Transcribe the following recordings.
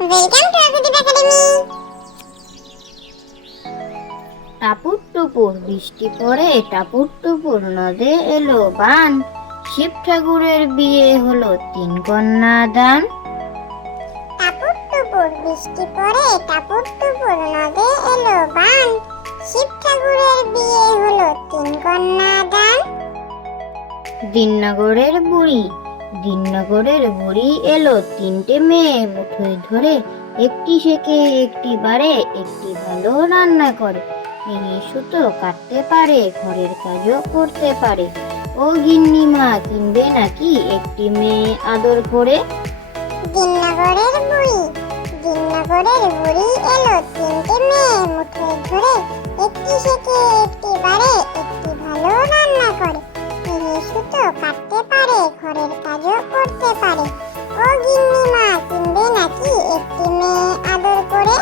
Welcome to আকুতিভ academy. টাপুর টুপুর বৃষ্টি পড়ে, টাপুর টুপুর নদে এলো বান। শিব ঠাকুরের বিয়ে হলো 3 কন্যা দান। টাপুর টুপুর বৃষ্টি পড়ে, টাপুর টুপুর নদে এলো বান। শিব ঠাকুরের বিয়ে হলো 3 কন্যা দান। দিননগরের বুড়ি এলো 3টে মেয়ে মুঠোয় ধরে। একটি শেখে, একটি বাড়ে, একটি ভালো রান্না করে। মেয়ে সুতো কাটতে পারে, ঘরের কাজও করতে পারে। ও গিন্নিমা কিনবে নাকি একটি মেয়ে আদর করে? দিননগরের বুড়ি এলো 3টে মেয়ে মুঠোয় ধরে। একটি শেখে, একটি বাড়ে, একটি ভালো রান্না করে। মেয়ে সুতো কাটতে পারে, ঘরের কাজও করতে পারে। ও গিন্নিমা কিনবে নাকি একটি মেয়ে আদর করে?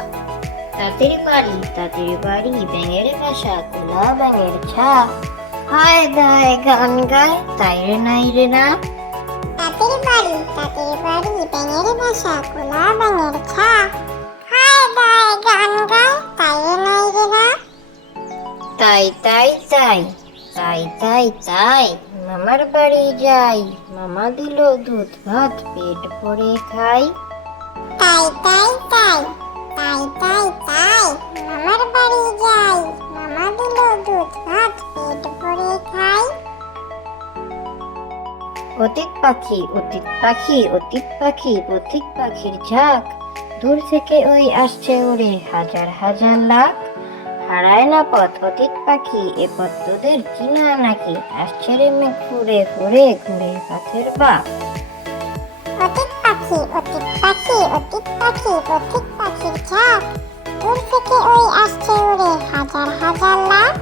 তাঁতের বাড়ি ব্যাঙের বাসা, খোলা ব্যাঙের ছা। হায় দায় গান গায়, তাই রে নাই রে না। তাঁতের বাড়ি ব্যাঙের বাসা, খোলা ব্যাঙের ছা। হায় গায় গান গায়, তাই রে নাই রে না। তাই তাই তাই তাই তাই তাই মামার বাড়ি যাই। মামা দিল দুধ ভাত, পেট ভরে খাই। তাই তাই তাই তাই তাই তাই মামার বাড়ি যাই। মামা দিল দুধ ভাত, পেট ভরে খাই। অতীত পাখি পথিক পাখির ঝাঁক। দূর থেকে ওই আসছে ওরে হাজার হাজার লাখ। হারায় না পথ অতীত পাখি, এ পথ তোদের চিনা নাকি? আসছে রে মেঘ ফুরে ফুরে, ঘুরে পথের বাঁক। অতীত পাখি পথিক পাখির ঝাঁক। দূর থেকে ওই আসছে ওরে হাজার হাজার লাখ।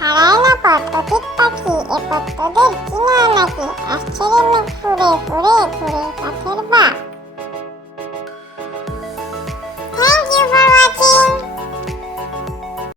হারায় না পথ অতীত পাখি, এ পথ তোদের চিনা নাকি? আসছে রে মেঘ ফুরে ফুরে, ঘুরে পথের বাঁক।